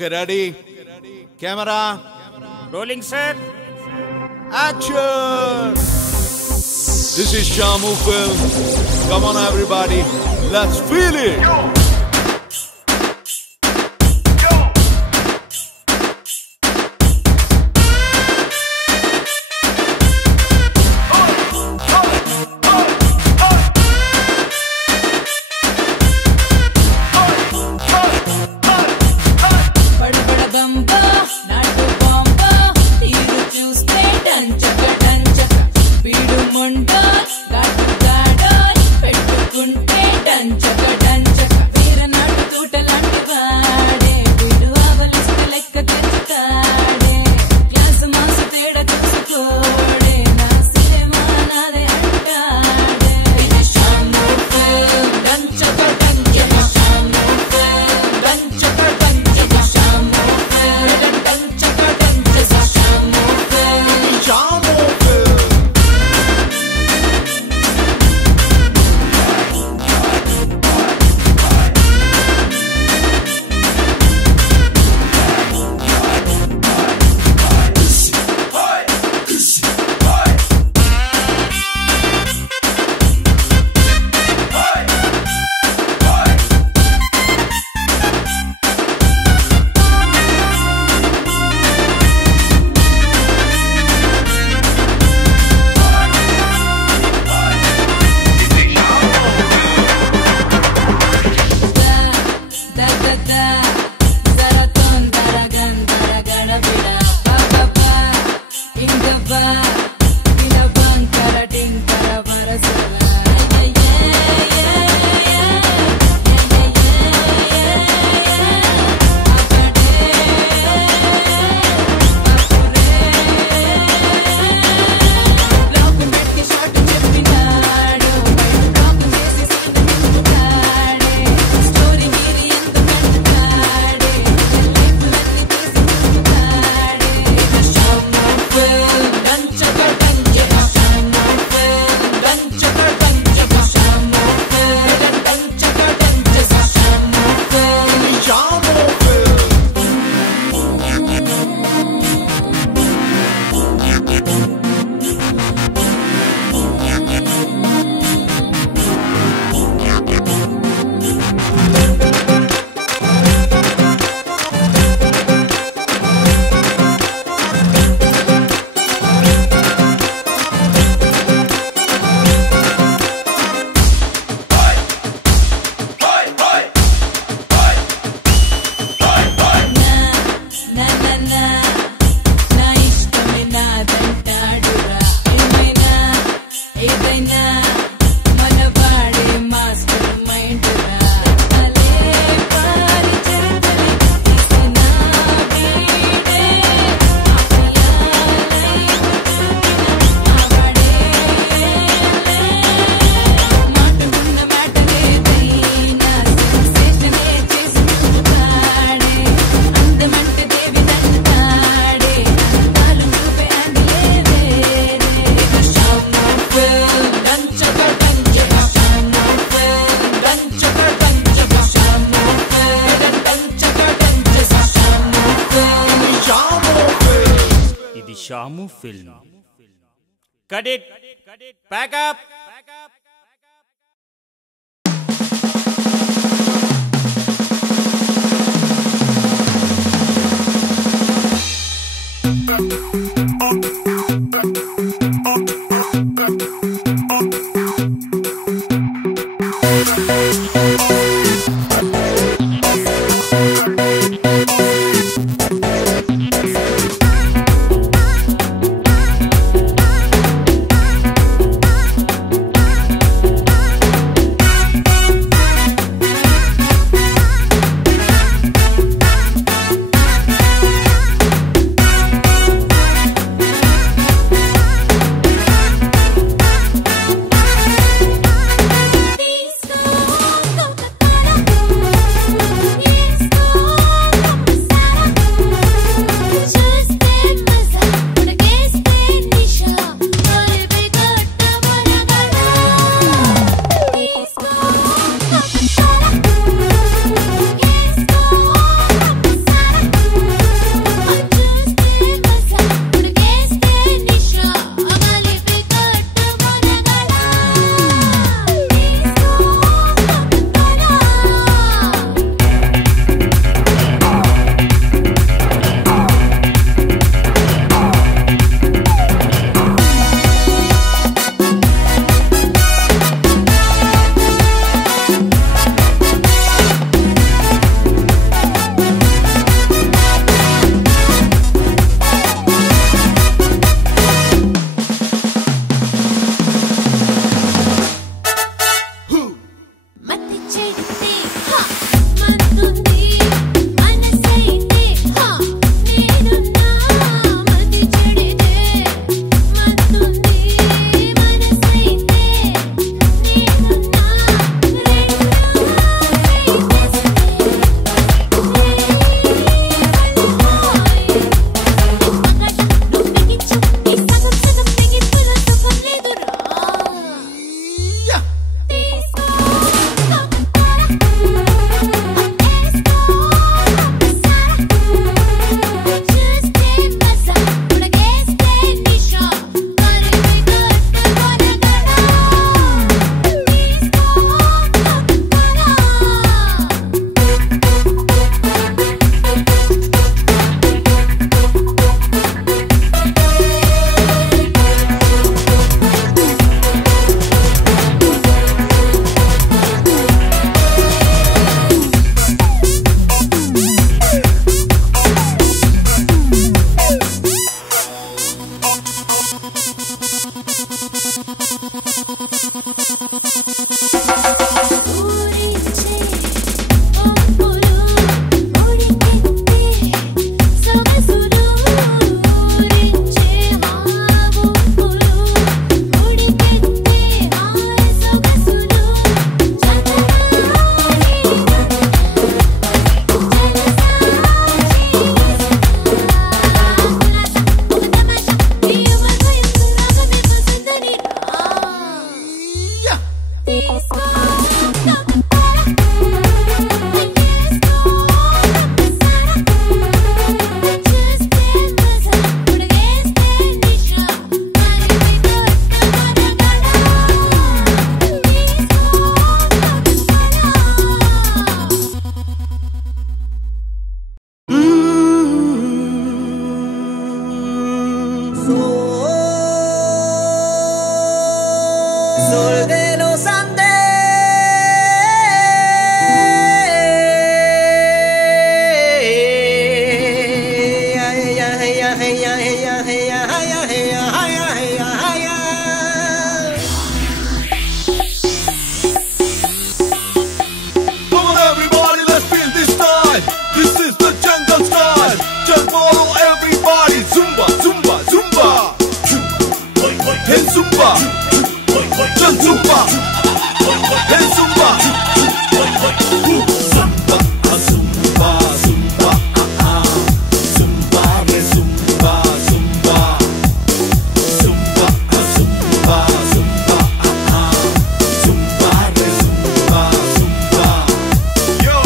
Okay, ready? Camera. Rolling, sir. Action! This is Shamu Film. Come on, everybody. Let's feel it! Shamu Film. Cut it. Pack up. zumba, chal zumba, hey zumba, zumba, zumba, zumba, zumba, re zumba, zumba, zumba, zumba, zumba, zumba, re zumba, zumba. Yo.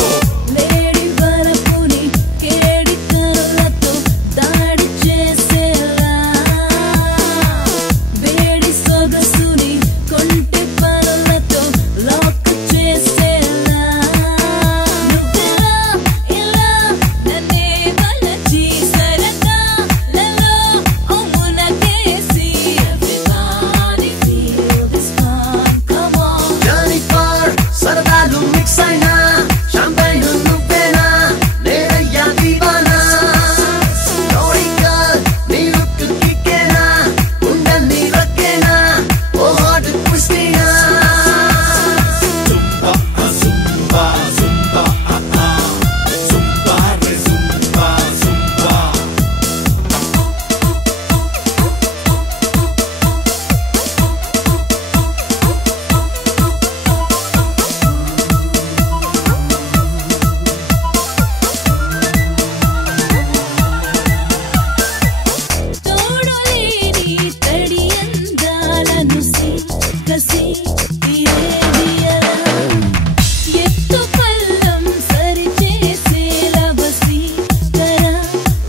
లేడి వరపుని కేడి కళ్ళతో దాడి చేసేలా వేడి సొగసుని కొంటె పళ్ళతో lock చేసేలా నువ్వెలా ఇలా నన్నే వలచి సరదాలలో ఓ మునకేసి everybody feel this fun come on Jennifer, సరదాలు మిక్స్ అయినా షాంపైన్ నువ్వేనా నేనయ్యా దీవానా Naughty girl, నీ లుక్ కిక్కేనా ఉండని రక్కేనా ఓ హార్ట్ ట్విస్టీనా Zumba, zumba, zumba, zumba, re zumba, zumba. తోడులేని తడి అందాలను కసి తీరేదియలా ఎత్తు పల్లం సరిచేసేలా బసి కరా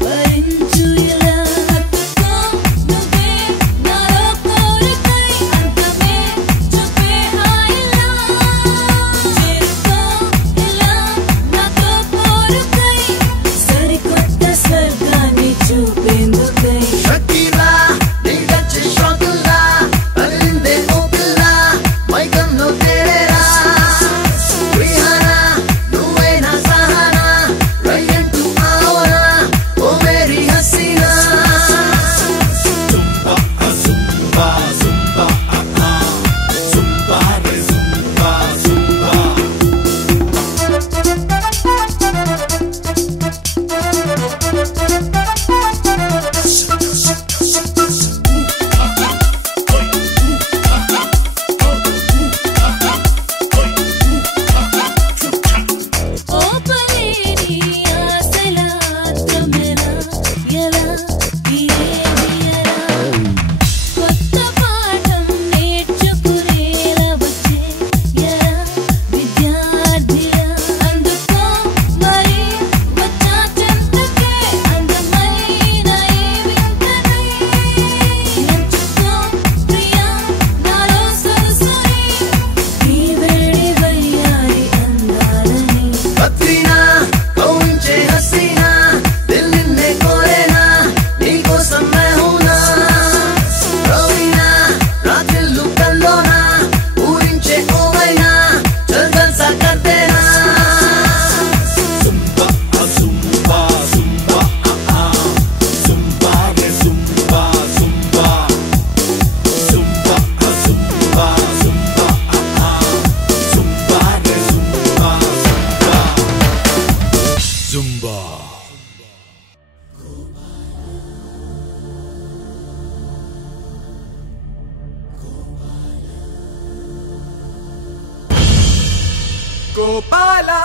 వరించు ఇలా హత్తుకో నువ్వే నాలో కోరికై అంతమే చూపే హాయిలా చేరుకో ఇలా నాతో కోరుకై సరికొత్త స్వర్గాన్ని చూపేందుకై షకీరా నీ గచ్చి షాకులా అల్లిందే ఓ పిల్ల మైకంలో తేరేరా రిహానా నువ్వే నా సహానా రయ్యంటూ ఆవనా ఓ మేరీ హసీనా Zumba, zumba, zumba, re zumba, zumba. ఓపలేని ఆశల ఆత్రమెలా ఎలా తీరేదియలా కొత్త పాఠం నేర్చుకునేలా వచ్చే ఎలా విద్యార్థిలా అందుకో మరి వచ్చా చెంతకే అందమైన ఈ వింతని ఎంచుకో ప్రియా నాలో సొగసుని ఈ వేడి వయ్యారి అందాలని కత్రీనా కౌంచే హసీనా దిల్ నిన్నే కోరేనా నీకోసం मैं हूं ना రవీనా రాత్రిళ్ళు కల్లోనా ఊరించే ఓవైనా చల్ జల్సా కర్తేనా Zumba, zumba, zumba, zumba, re zumba, zumba. Zumba, zumba, zumba, zumba, re zumba, zumba. Zumba. Gopala